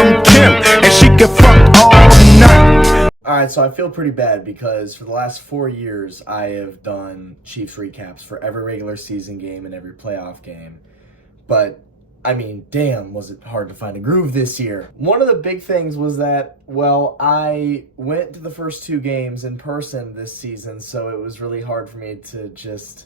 from Kim, and she can fuck all night. Alright, so I feel pretty bad because for the last 4 years, I have done Chiefs recaps for every regular season game and every playoff game. But, I mean, damn, was it hard to find a groove this year. One of the big things was that, well, I went to the first 2 games in person this season, so it was really hard for me to just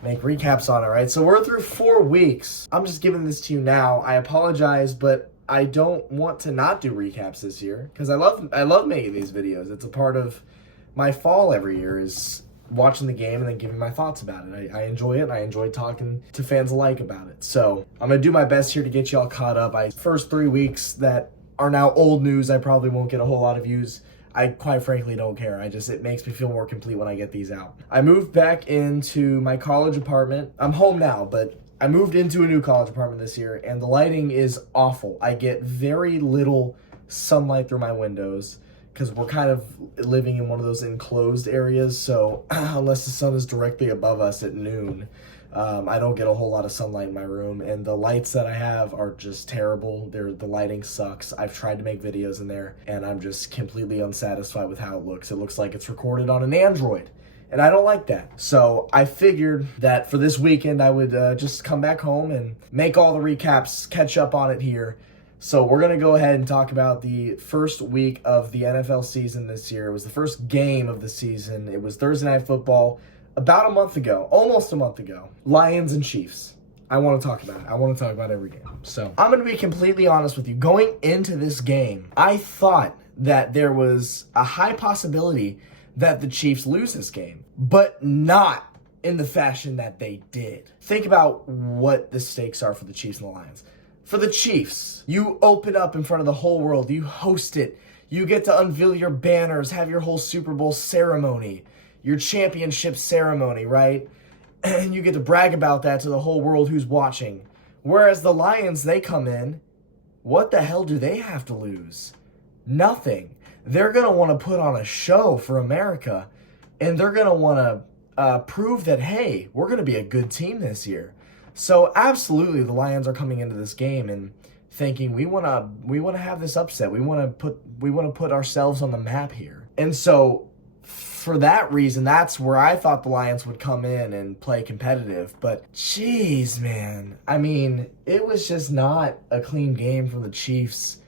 make recaps on it, right? So we're through 4 weeks. I'm just giving this to you now. I apologize, but I don't want to not do recaps this year because I love making these videos. It's a part of my fall every year is watching the game and then giving my thoughts about it. I enjoy it. I enjoy talking to fans alike about it. So I'm going to do my best here to get you all caught up. First 3 weeks that are now old news, I probably won't get a whole lot of views. I quite frankly don't care. It makes me feel more complete when I get these out. I moved back into my college apartment. I'm home now, but I moved into a new college apartment this year, and the lighting is awful. I get very little sunlight through my windows because we're kind of living in one of those enclosed areas, so unless the sun is directly above us at noon, I don't get a whole lot of sunlight in my room, and the lights that I have are just terrible. The lighting sucks. I've tried to make videos in there, and I'm just completely unsatisfied with how it looks. It looks like it's recorded on an Android. And I don't like that. So I figured that for this weekend, I would just come back home and make all the recaps, catch up on it here. So we're going to go ahead and talk about the first week of the NFL season this year. It was the first game of the season. It was Thursday Night Football about a month ago, almost a month ago. Lions and Chiefs. I want to talk about it. I want to talk about every game. So I'm going to be completely honest with you. Going into this game, I thought that there was a high possibility that the Chiefs lose this game, but not in the fashion that they did. Think about what the stakes are for the Chiefs and the Lions. For the Chiefs, you open up in front of the whole world, you host it, you get to unveil your banners, have your whole Super Bowl ceremony, your championship ceremony, right? And you get to brag about that to the whole world who's watching. Whereas the Lions, they come in, what the hell do they have to lose? Nothing. They're going to want to put on a show for America, and they're going to want to prove that, hey, we're going to be a good team this year. So absolutely, the Lions are coming into this game and thinking we want to have this upset. We want to put ourselves on the map here. And so for that reason, that's where I thought the Lions would come in and play competitive. But geez, man, I mean, it was just not a clean game from the Chiefs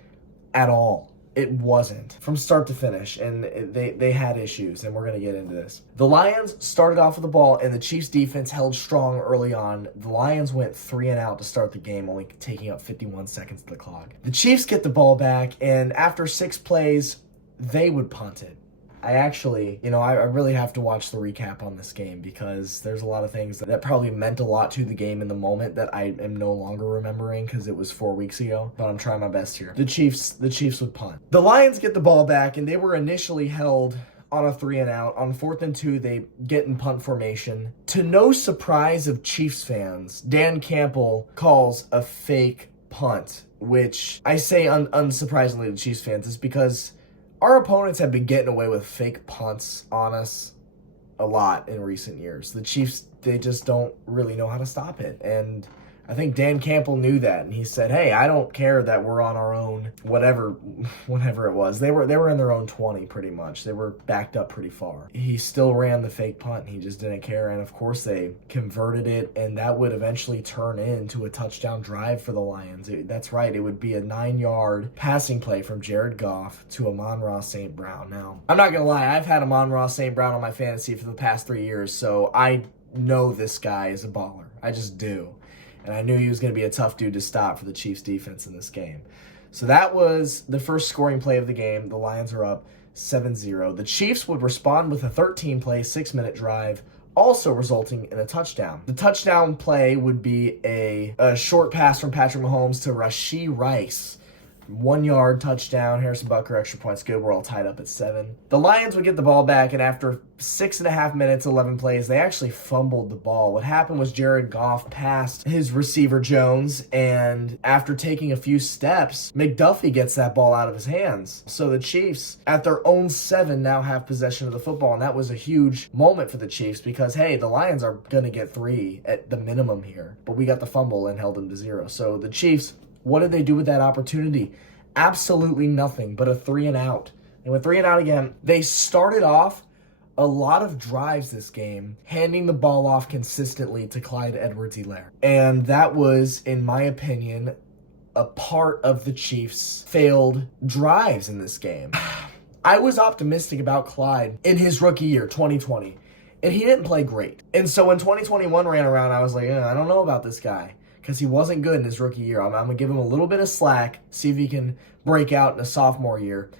at all. It wasn't from start to finish, and they had issues, and we're going to get into this. The Lions started off with the ball, and the Chiefs' defense held strong early on. The Lions went 3 and out to start the game, only taking up 51 seconds to the clock. The Chiefs get the ball back, and after 6 plays, they would punt it. I really have to watch the recap on this game because there's a lot of things that probably meant a lot to the game in the moment that I am no longer remembering because it was 4 weeks ago, but I'm trying my best here. The Chiefs would punt. The Lions get the ball back, and they were initially held on a 3 and out. On 4th and 2, they get in punt formation. To no surprise of Chiefs fans, Dan Campbell calls a fake punt, which I say unsurprisingly to Chiefs fans is because our opponents have been getting away with fake punts on us a lot in recent years. The Chiefs, they just don't really know how to stop it. And I think Dan Campbell knew that, and he said, hey, I don't care that we're on our own, whatever it was. They were in their own 20 pretty much. They were backed up pretty far. He still ran the fake punt. He just didn't care, and of course they converted it, and that would eventually turn into a touchdown drive for the Lions. That's right. It would be a 9-yard passing play from Jared Goff to Amon-Ra St. Brown. Now, I'm not going to lie. I've had Amon-Ra St. Brown on my fantasy for the past 3 years, so I know this guy is a baller. I just do. And I knew he was going to be a tough dude to stop for the Chiefs defense in this game. So that was the first scoring play of the game. The Lions are up 7-0. The Chiefs would respond with a 13-play, 6-minute drive, also resulting in a touchdown. The touchdown play would be a short pass from Patrick Mahomes to Rashee Rice. 1-yard touchdown. Harrison Butker, extra points good. We're all tied up at 7. The Lions would get the ball back, and after 6.5 minutes, 11 plays, they actually fumbled the ball. What happened was Jared Goff passed his receiver Jones, and after taking a few steps, McDuffie gets that ball out of his hands. So the Chiefs, at their own 7, now have possession of the football, and that was a huge moment for the Chiefs because, hey, the Lions are going to get 3 at the minimum here, but we got the fumble and held them to 0. So the Chiefs, what did they do with that opportunity? absolutely nothing but a 3-and-out. They went 3-and-out again. They started off a lot of drives this game, handing the ball off consistently to Clyde Edwards-Helaire. And that was, in my opinion, a part of the Chiefs' failed drives in this game. I was optimistic about Clyde in his rookie year, 2020, and he didn't play great. And so when 2021 ran around, I was like, I don't know about this guy, because he wasn't good in his rookie year. I'm going to give him a little bit of slack, see if he can break out in a sophomore year.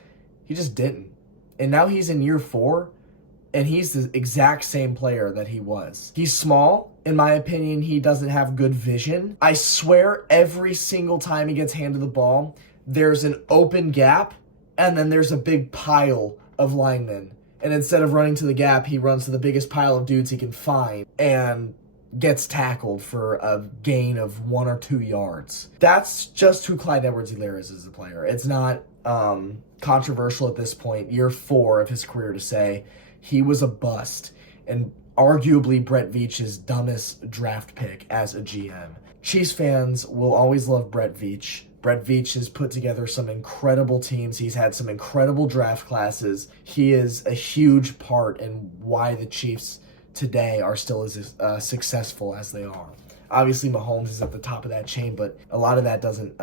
He just didn't. And now he's in year 4, and he's the exact same player that he was. He's small. In my opinion, he doesn't have good vision. I swear every single time he gets handed the ball, there's an open gap, and then there's a big pile of linemen. And instead of running to the gap, he runs to the biggest pile of dudes he can find and gets tackled for a gain of 1 or 2 yards. That's just who Clyde Edwards-Helaire is as a player. It's not controversial at this point, year 4 of his career, to say he was a bust and arguably Brett Veach's dumbest draft pick as a GM. Chiefs fans will always love Brett Veach. Brett Veach has put together some incredible teams. He's had some incredible draft classes. He is a huge part in why the Chiefs today are still as successful as they are. Obviously, Mahomes is at the top of that chain, but a lot of that doesn't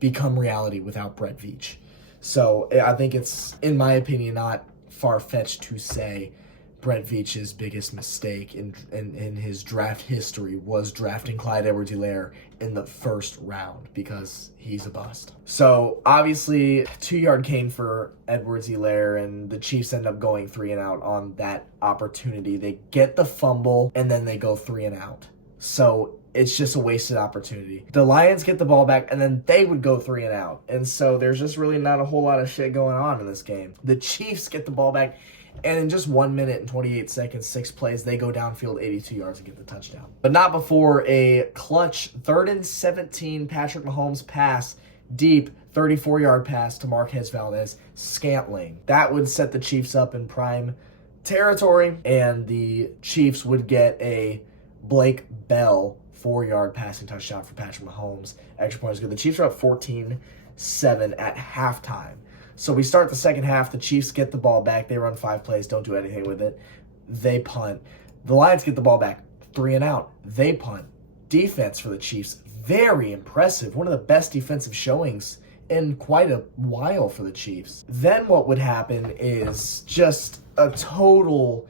become reality without Brett Veach. So I think it's, in my opinion, not far-fetched to say Brett Veach's biggest mistake in his draft history was drafting Clyde Edwards-Helaire in the first round, because he's a bust. So obviously 2-yard gain for Edwards-Helaire, and the Chiefs end up going 3-and-out on that opportunity. They get the fumble and then they go 3-and-out. So it's just a wasted opportunity. The Lions get the ball back and then they would go 3-and-out. And so there's just really not a whole lot of shit going on in this game. The Chiefs get the ball back, and in just 1 minute and 28 seconds, 6 plays, they go downfield 82 yards and get the touchdown. But not before a clutch 3rd and 17 Patrick Mahomes pass, deep 34-yard pass to Marquez Valdes-Scantling. That would set the Chiefs up in prime territory, and the Chiefs would get a Blake Bell 4-yard passing touchdown for Patrick Mahomes. Extra point is good. The Chiefs are up 14-7 at halftime. So we start the second half. The Chiefs get the ball back. They run 5 plays, don't do anything with it. They punt. The Lions get the ball back, 3-and-out. They punt. Defense for the Chiefs, very impressive. One of the best defensive showings in quite a while for the Chiefs. Then what would happen is just a total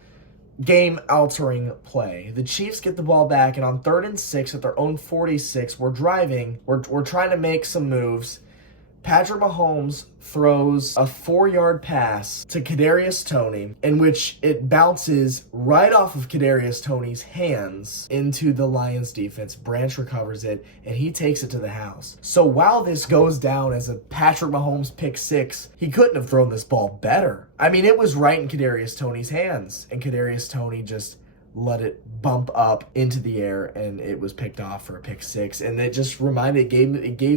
game-altering play. The Chiefs get the ball back, and on 3rd and 6 at their own 46, we're driving. We're trying to make some moves. Patrick Mahomes throws a 4-yard pass to Kadarius Toney, in which it bounces right off of Kadarius Toney's hands into the Lions defense. Branch recovers it, and he takes it to the house. So while this goes down as a Patrick Mahomes pick 6, he couldn't have thrown this ball better. I mean, it was right in Kadarius Toney's hands, and Kadarius Toney just let it bump up into the air, and it was picked off for a pick 6. And it just it gave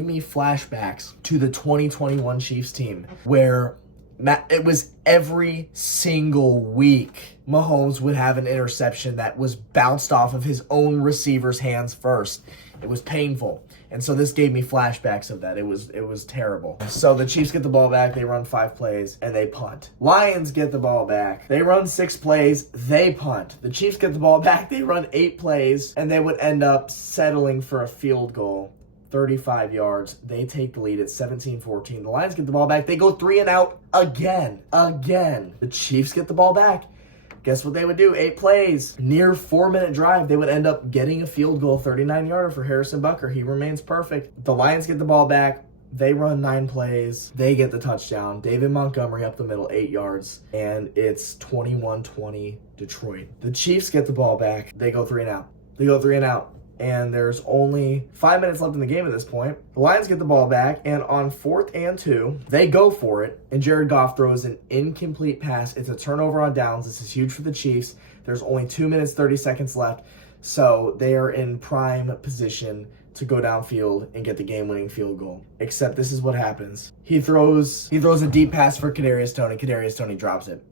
me flashbacks to the 2021 Chiefs team, where it was every single week Mahomes would have an interception that was bounced off of his own receiver's hands first. It was painful. And so this gave me flashbacks of that. It was terrible. So the Chiefs get the ball back, they run 5 plays, and they punt. Lions get the ball back, they run 6 plays, they punt. The Chiefs get the ball back, they run 8 plays, and they would end up settling for a field goal, 35 yards. They take the lead at 17-14. The Lions get the ball back, they go 3-and-out again. The Chiefs get the ball back. Guess what they would do? 8 plays. Near 4-minute drive, they would end up getting a field goal, 39-yarder for Harrison Butker. He remains perfect. The Lions get the ball back. They run 9 plays. They get the touchdown. David Montgomery up the middle, 8 yards. And it's 21-20 Detroit. The Chiefs get the ball back. They go 3-and-out. And there's only 5 minutes left in the game at this point. The Lions get the ball back, and on 4th and 2, they go for it, and Jared Goff throws an incomplete pass. It's a turnover on downs. This is huge for the Chiefs. There's only 2 minutes, 30 seconds left, so they are in prime position to go downfield and get the game-winning field goal. Except this is what happens. He throws a deep pass for Kadarius Toney. Kadarius Toney drops it.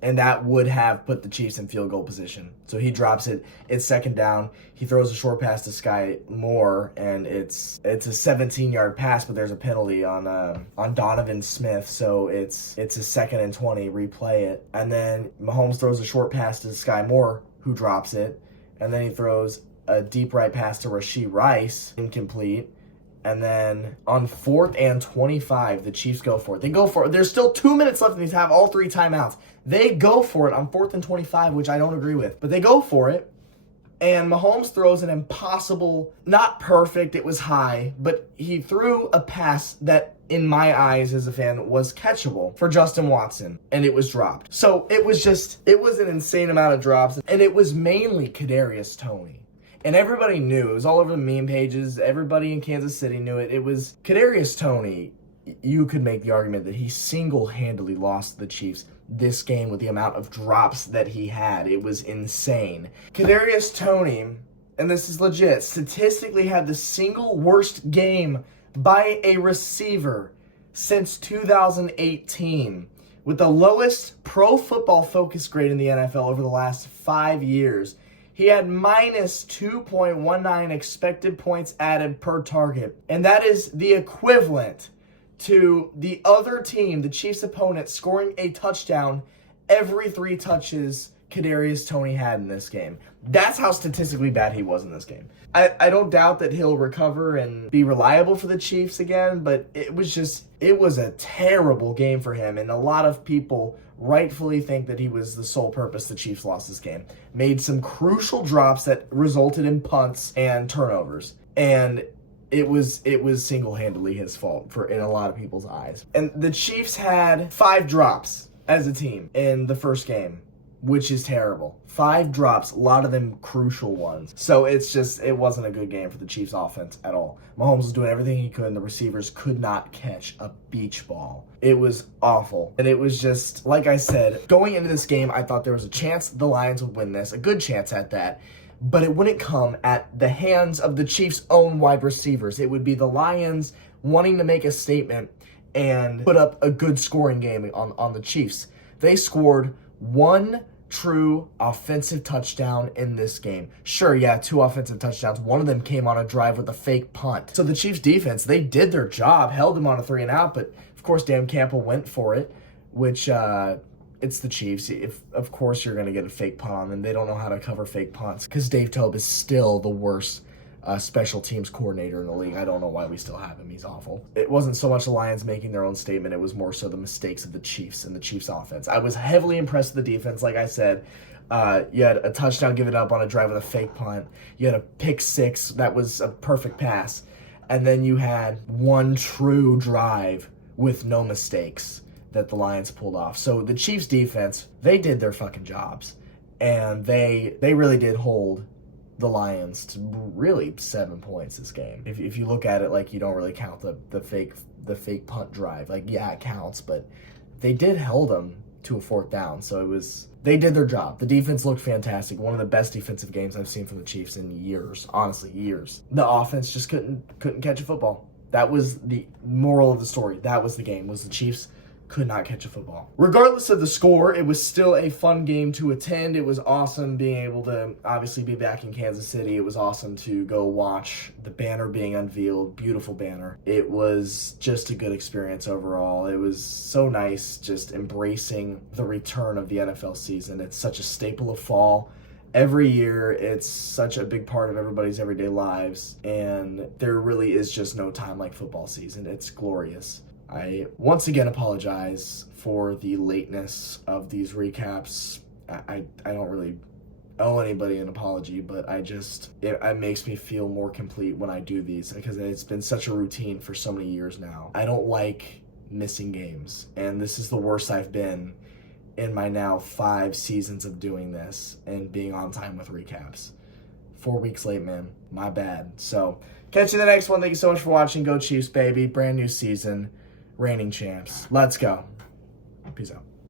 and that would have put the Chiefs in field goal position. So he drops it. It's second down. He throws a short pass to Sky Moore, and it's a 17-yard pass, but there's a penalty on Donovan Smith, so it's a 2nd and 20. Replay it, and then Mahomes throws a short pass to Sky Moore, who drops it, and then he throws a deep right pass to Rashee Rice, incomplete. And then on 4th and 25, the Chiefs go for it. They go for it. There's still 2 minutes left, and these have all 3 timeouts. They go for it on 4th and 25, which I don't agree with. But they go for it, and Mahomes throws an impossible, not perfect, it was high, but he threw a pass that, in my eyes as a fan, was catchable for Justin Watson, and it was dropped. So it was an insane amount of drops, and it was mainly Kadarius Toney. And everybody knew. It was all over the meme pages. Everybody in Kansas City knew it. It was Kadarius Toney. You could make the argument that he single-handedly lost the Chiefs this game with the amount of drops that he had. It was insane. Kadarius Toney, and this is legit, statistically had the single worst game by a receiver since 2018, with the lowest Pro Football Focus grade in the NFL over the last 5 years. He had minus 2.19 expected points added per target. And that is the equivalent to the other team, the Chiefs' opponent, scoring a touchdown every 3 touches Kadarius Toney had in this game. That's how statistically bad he was in this game. I don't doubt that he'll recover and be reliable for the Chiefs again, but it was a terrible game for him, and a lot of people rightfully think that he was the sole purpose the Chiefs lost this game. Made some crucial drops that resulted in punts and turnovers, and it was single-handedly his fault in a lot of people's eyes. And the Chiefs had 5 drops as a team in the first game, which is terrible. 5 drops, a lot of them crucial ones. So it wasn't a good game for the Chiefs offense at all. Mahomes was doing everything he could, and the receivers could not catch a beach ball. It was awful. And it was just, like I said, going into this game, I thought there was a chance the Lions would win this, a good chance at that. But it wouldn't come at the hands of the Chiefs' own wide receivers. It would be the Lions wanting to make a statement and put up a good scoring game on the Chiefs. They scored 1 true offensive touchdown in this game. Sure, yeah, 2 offensive touchdowns. One of them came on a drive with a fake punt. So the Chiefs defense, they did their job, held them on a 3 and out, but of course Dan Campbell went for it, which it's the Chiefs. Of course you're going to get a fake punt on them. They don't know how to cover fake punts because Dave Toub is still the worst special teams coordinator in the league. I don't know why we still have him. He's awful. It wasn't so much the Lions making their own statement. It was more so the mistakes of the Chiefs and the Chiefs offense. I was heavily impressed with the defense. Like I said, you had a touchdown given up on a drive with a fake punt. You had a pick 6 that was a perfect pass. And then you had 1 true drive with no mistakes that the Lions pulled off. So the Chiefs defense, they did their fucking jobs. And they really did hold the Lions to really 7 points this game. If you look at it like you don't really count the fake punt drive, like yeah, it counts, but they did hold them to a 4th down. So they did their job. The defense looked fantastic. One of the best defensive games I've seen from the Chiefs in years. Honestly, years. The offense just couldn't catch a football. That was the moral of the story. That was the game. Was the Chiefs could not catch a football. Regardless of the score, it was still a fun game to attend. It was awesome being able to obviously be back in Kansas City. It was awesome to go watch the banner being unveiled. Beautiful banner. It was just a good experience overall. It was so nice just embracing the return of the NFL season. It's such a staple of fall. Every year, it's such a big part of everybody's everyday lives, and there really is just no time like football season. It's glorious. I once again apologize for the lateness of these recaps. I don't really owe anybody an apology, but it makes me feel more complete when I do these because it's been such a routine for so many years now. I don't like missing games, and this is the worst I've been in my now 5 seasons of doing this and being on time with recaps. 4 weeks late, man. My bad. So, catch you in the next one. Thank you so much for watching. Go Chiefs, baby. Brand new season. Reigning champs. Let's go. Peace out.